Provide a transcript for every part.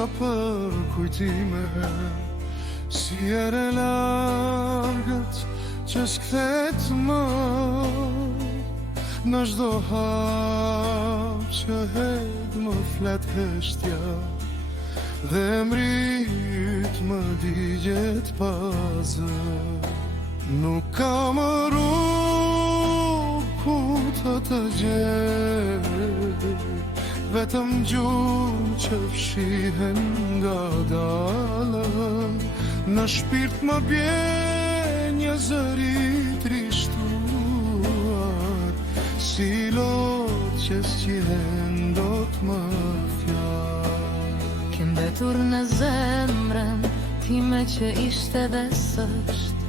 në për kujtime, si ere largët që s'kthehet më, në çdo hap që hedh më flet heshtja, dhe emrit më digjet pazë. Nuk ka më rrugë ku të gjej, vetëm gjurmë që fshihen nga dalë. Në shpirt më bjen një zëri trishtuar, si lot që s'qihen dot më fjalë. Ke mbetur në zemrën time që ishte dhe s'është,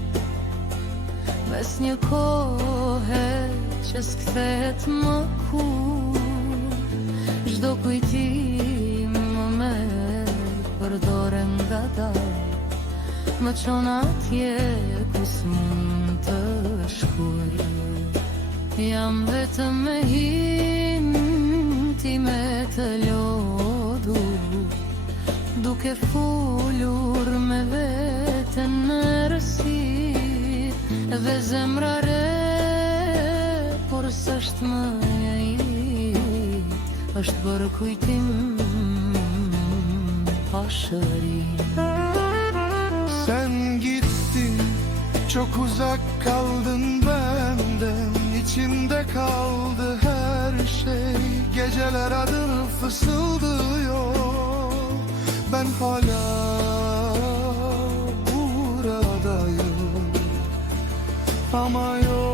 mes një kohe që s'kthehet më kur. Çdo kujtim më merr për dorën nga dalë, më çon atje ku s'mund të shkoj. Jam vetëm me time të lodhur, duke folur me veten në rësi, dhe zemra re, por s'është më e jet, është bërë kujtim pa shëri. Sen gittin, çok uzak kaldın benden, içimde kaldı her şey. Geceler adını fısıldıyor, ben hala buradayım, ama yok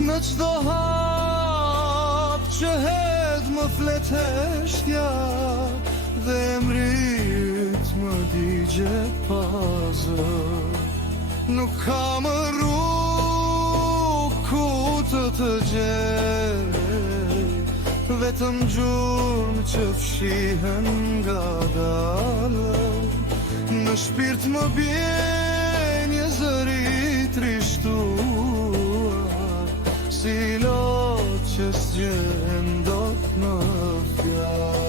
në çdo hap që hedh më flet heshtja, dhe emrit më digjet pazë. Nuk ka më rrugë ku të gjej, vetëm gjurmë që fshihen nga dalë. Në shpirt më bjen një zëri trishtuar, si lot që s'gjen dot në fjalë.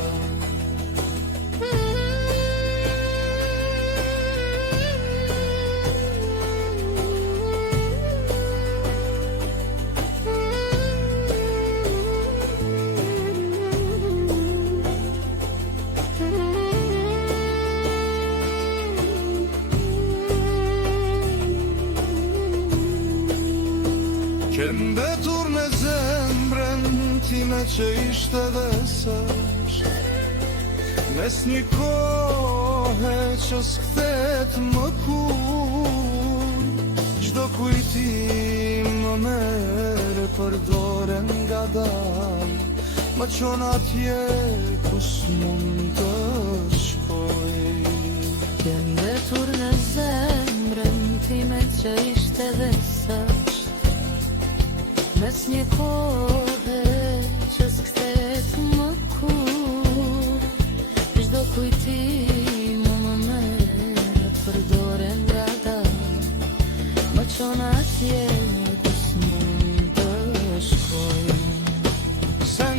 Ke mbetur në zemrën time që ishte dhe s'është, mes një kohe që s'kthehet më kur. Çdo kujtim më merr për dorën nga dalë, më çon atje ku s'mund të shkoj. Ke mbetur në zemrën time që ishte dhe s'është, mes një kohe që s'kthehet më kur. Çdo kujtim më merr për dorën nga dalë, më çon atje ku s'mund të shkoj. Sen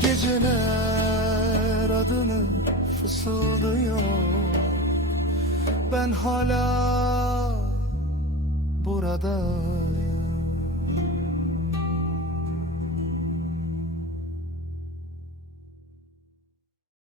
geceler adını fısıldıyor, ben hala buradayım.